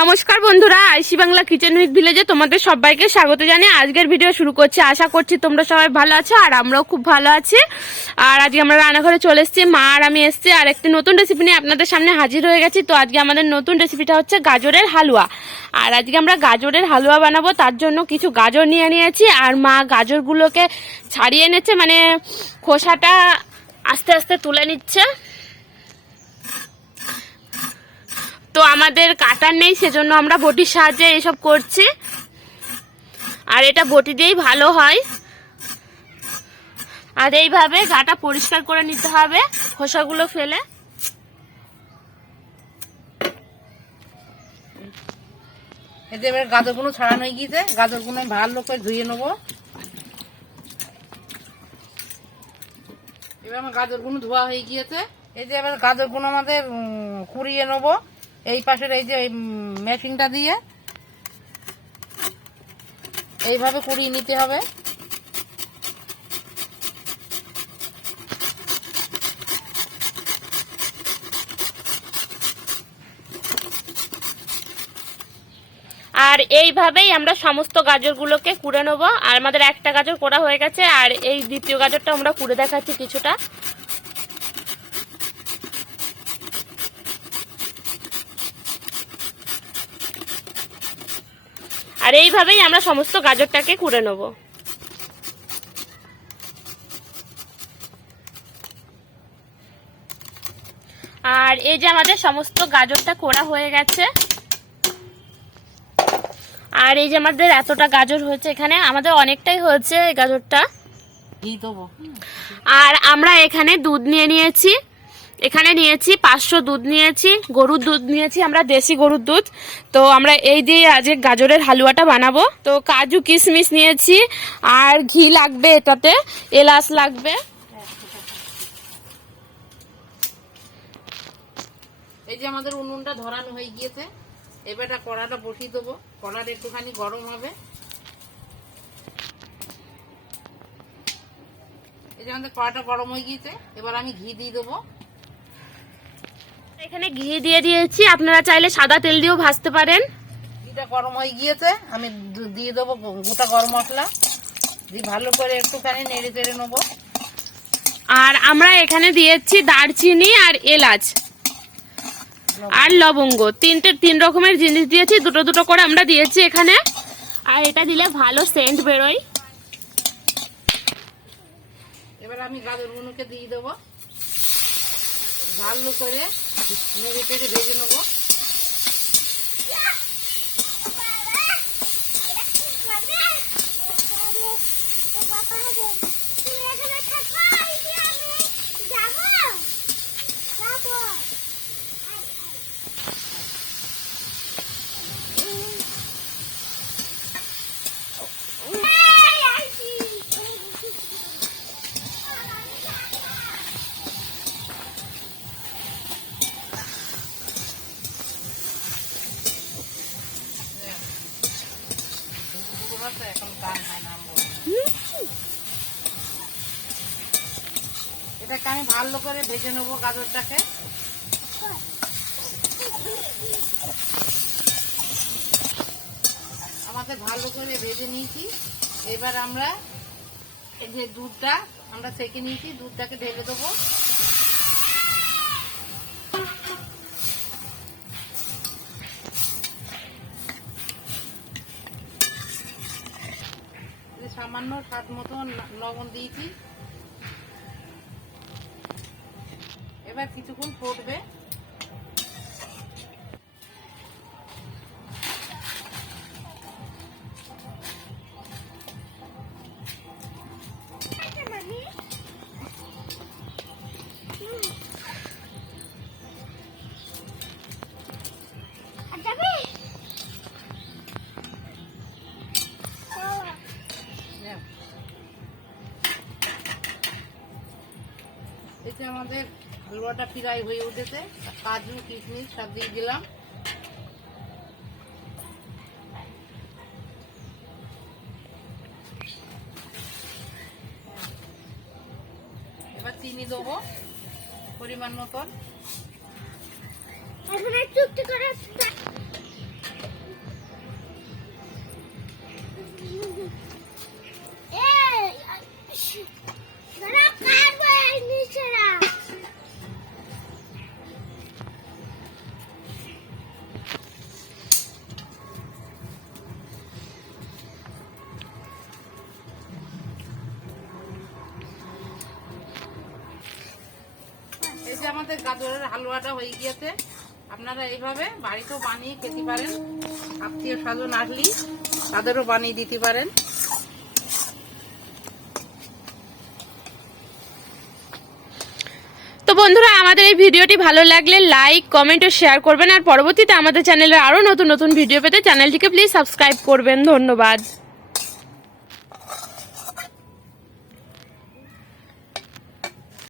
নমস্কার বন্ধুরা, আইসি Bangla kitchen with ভিলেজে তোমাদের সবাইকে স্বাগত জানিয়ে আজকের ভিডিও শুরু করছি। আশা করছি তোমরা সবাই ভালো আছো আর আমরাও খুব ভালো আছি। আর আজকে আমরা রান্নাঘরে চলে এসেছি, মা আর আমি এসেছি আর একটি নতুন রেসিপি নিয়ে আপনাদের সামনে হাজির হয়ে গেছি। তো আজকে আমাদের নতুন রেসিপিটা হচ্ছে গাজরের হালুয়া। আর আজকে আমরা গাজরের হালুয়া বানাবো, তার জন্য কিছু গাজর নিয়ে নিয়েছি আর মা গাজরগুলোকে ছাড়িয়ে এনেছে, মানে খোসাটা আস্তে আস্তে তুলে নিচ্ছে। তো আমাদের কাটার নেই, সেজন্য আমরা বটির সাহায্যে এসব করছি। আর এটা বটি দিয়েই ভালো হয়। আর এইভাবে গাটা পরিষ্কার করে নিতে হবে খোসাগুলো ফেলে। এতে এবার গাজরগুলো ছাড়ানো হয়ে গিয়েছে, গাজরগুলো আমি ভালো করে ধুয়ে নেবো। এবার আমার গাজরগুলো ধোয়া হয়ে গিয়েছে। এই যে এবার গাজরগুলো আমাদের কুড়িয়ে নেবো এই পাশের এই যে মেশিনটা দিয়ে এইভাবে কুড়িয়ে নিতে হবে। আর এইভাবেই আমরা সমস্ত গাজরগুলোকে কুড়ে নেবো। আর আমাদের একটা গাজর কোড়া হয়ে গেছে, আর এই দ্বিতীয় গাজরটা আমরা কুড়ে দেখাচ্ছি কিছুটা। আর এইভাবেই আমরা সমস্ত গাজরটাকে কুড়ে নেব। আর এই যে আমাদের সমস্ত গাজরটা কোড়া হয়ে গেছে। আর এই যে আমাদের এতটা গাজর হয়েছে, এখানে আমাদের অনেকটাই হয়েছে এই গাজরটা। আর আমরা এখানে দুধ নিয়ে নিয়েছি, এখানে নিয়েছি 500 দুধ নিয়েছি, গরুর দুধ নিয়েছি, আমরা দেশি গরুর দুধ। তো আমরা এই দিয়ে আজকে গাজরের হালুয়াটা বানাবো। তো কাজু কিশমিশ নিয়েছি, আর ঘি লাগবে, এটাতে এলাচ লাগবে। এই যে আমাদের উনুনটা ধরানো হয়ে গিয়েছে, এবার কড়াটা বসিয়ে দেবো। কড়াটা একটুখানি গরম হবে। এই যে আমাদের কড়াটা গরম হয়ে গিয়েছে, এবার আমি ঘি দিয়ে দেবো। এখানে ঘি দিয়ে দিয়েছি, আপনারা চাইলে সাদা তেল দিয়েও ভাজতে পারেন। ঘিটা গরম হয়ে গিয়েছে, আমি দিয়ে দেবো গোটা গরম মশলা, দিয়ে ভালো করে একটুখানি নেড়ে চেড়ে নেবো। আর আমরা এখানে দিয়েছি দারচিনি আর এলাচ আর লবঙ্গ, তিন রকমের জিনিস দিয়েছি, দুটো দুটো করে আমরা দিয়েছি এখানে। আর এটা দিলে ভালো সেন্ট বেরোয়। এবার আমি গাজরগুলোকে দিয়ে দেবো, ভালো করে নেড়ে চেড়ে ভেজে নেবো। এটাকে আমি ভালো করে ভেজে নেবো গাজরটাকে। আমাদের ভালো করে ভেজে নিয়েছি। এবার আমরা এই যে দুধটা আমরা সেঁকে নিয়েছি, দুধটাকে ঢেলে দেবো। সামান্য স্বাদ মতো লবণ দিয়েছি। এবার কিছুক্ষণ ফুটবে। এতে আমাদের হালুয়াটা ফ্রাই হয়ে উঠেছে, কাজু কিশমিশ সব দিয়ে দিলাম। এবার চিনি দেবো পরিমাণ মতন। আমাদের গাজরের হালুয়াটা হয়ে গিয়েছে। আপনারা এইভাবে বাড়িতেও বানিয়ে খেতে পারেন, আত্মীয় স্বজন আসলেই তাদেরও বানিয়ে দিতে পারেন। তো বন্ধুরা, আমাদের এই ভিডিওটি ভালো লাগলে লাইক, কমেন্ট ও শেয়ার করবেন। আর পরবর্তীতে আমাদের চ্যানেলে আরও নতুন নতুন ভিডিও পেতে চ্যানেলটিকে প্লিজ সাবস্ক্রাইব করবেন। ধন্যবাদ।